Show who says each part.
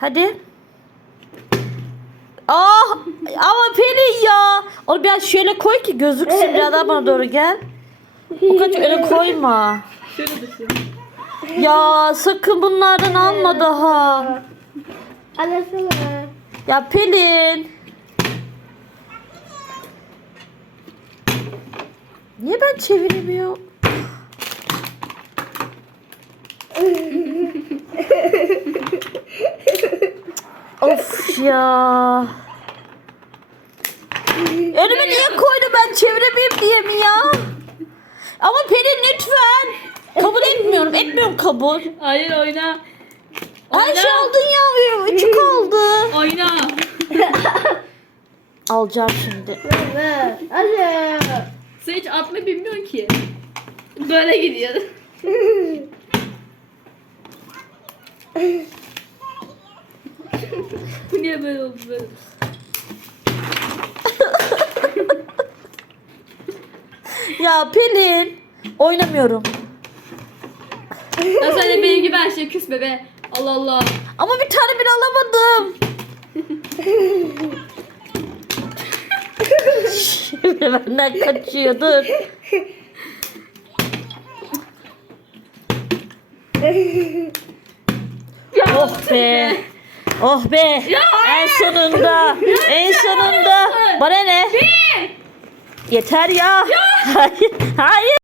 Speaker 1: Hadi. Ah ama Pelin ya. Onu biraz şöyle koy ki gözüksün biraz daha bana doğru gel. O kadar öyle koyma.
Speaker 2: Şöyle düşün.
Speaker 1: Ya sakın bunlardan alma daha.
Speaker 3: Anasını.
Speaker 1: Ya Pelin. Niye ben çeviremiyorum? of ya. Önüme niye koydu ben çeviremeyeyim diye mi ya? Ama Pelin lütfen. Kabul etmiyorum. Etmiyorum kabul.
Speaker 2: Hayır oyna.
Speaker 1: Ay şey aldın ya. Üçü kaldı.
Speaker 2: Oyna.
Speaker 1: Alacağım şimdi.
Speaker 3: Hadi.
Speaker 2: Sen hiç atmayı bilmiyorsun ki. Böyle gidiyor. Bu niye böyle oldu böyle?
Speaker 1: Ya Pelin. Oynamıyorum.
Speaker 2: Ya sen de benim gibi her şeye küsme be. Allah Allah.
Speaker 1: Ama bir tane bile alamadım. Şimdi benden kaçıyor dur. Oh be. Oh be. En sonunda. En sonunda. Bana ne? Yeter ya. Hayır. Hayır.